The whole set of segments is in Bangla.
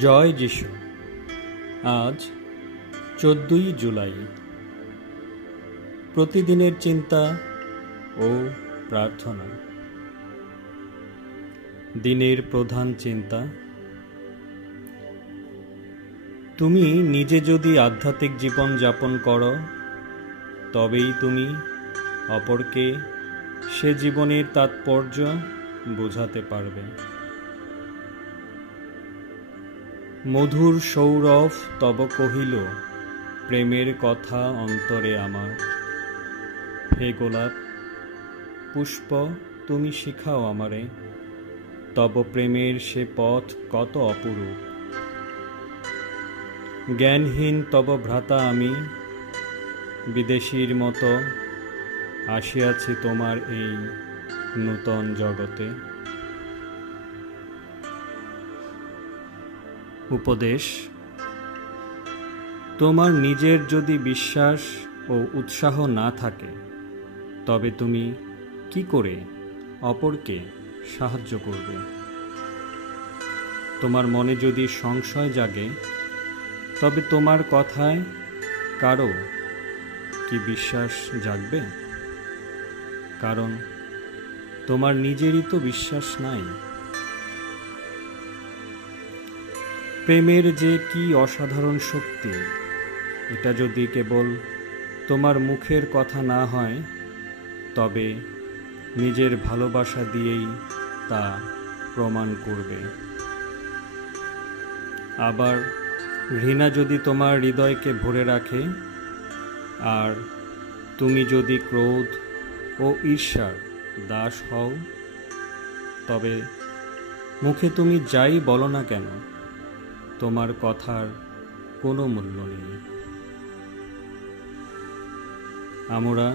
জয় যিশু। আজ 14ই জুলাই। প্রতিদিনের চিন্তা ও প্রার্থনা। দিনের প্রধান চিন্তা। তুমি নিজে যদি আধ্যাত্মিক জীবন যাপন করো, তবেই তুমি অপরকে সে জীবনের তাৎপর্য বোঝাতে পারবে। মধুর সৌরভ তব কহিল, প্রেমের কথা অন্তরে আমার। হে গোলাপ পুষ্প, তুমি শিখাও আমারে, তব প্রেমের সে পথ কত অপরূপ। জ্ঞানহীন তব ভ্রাতা আমি, বিদেশীর মতো আসিয়াছি তোমার এই নূতন জগতে। উপদেশ। তোমার নিজের যদি বিশ্বাস ও উৎসাহ না থাকে, তবে তুমি কি করে অপরকে সাহায্য করবে? তোমার মনে যদি সংশয় জাগে, তবে তোমার কথায় কারো কি বিশ্বাস জাগবে? কারণ তোমার নিজেরই তো বিশ্বাস নাই। প্রেমের যে কি অসাধারণ শক্তি, এটা যদি কেবল তোমার মুখের কথা না হয়, তবে নিজের ভালোবাসা দিয়েই তা প্রমাণ করবে। আবার ঘৃণা যদি তোমার হৃদয়কে ভরে রাখে, আর তুমি যদি ক্রোধ ও ঈর্ষার দাস হও, তবে মুখে তুমি যাই বলো না কেন, তোমার কথার কোনো মূল্য নেই। আমরা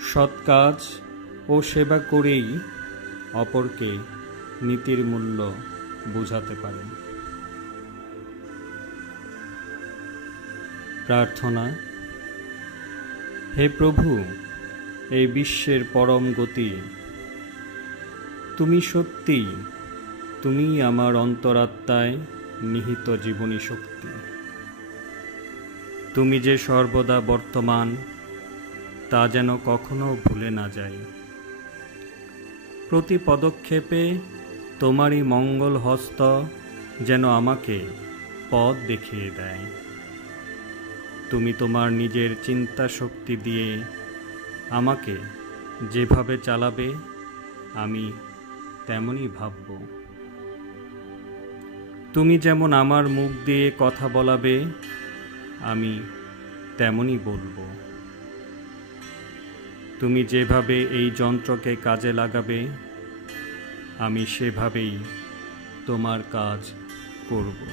সৎ কাজ ও সেবা করেই অপরকে নীতির মূল্য বোঝাতে পারি। প্রার্থনা। হে প্রভু, এই বিশ্বের পরম গতি, তুমি সত্যিই, তুমি আমার অন্তরাত্মায় নিহিত জীবনী শক্তি। তুমি যে সর্বদা বর্তমান, তা যেন কখনো ভুলে না যাই। প্রতি পদক্ষেপে তোমারই মঙ্গল হস্ত যেন আমাকে পথ দেখিয়ে দেয়। তুমি তোমার নিজের চিন্তা শক্তি দিয়ে আমাকে যেভাবে চালাবে, আমি তেমনই ভাবব। তুমি যেমন আমার মুখ দিয়ে কথা বলাবে, আমি তেমনই বলবো। তুমি যেভাবে এই যন্ত্রকে কাজে লাগাবে, আমি সেভাবেই তোমার কাজ করব।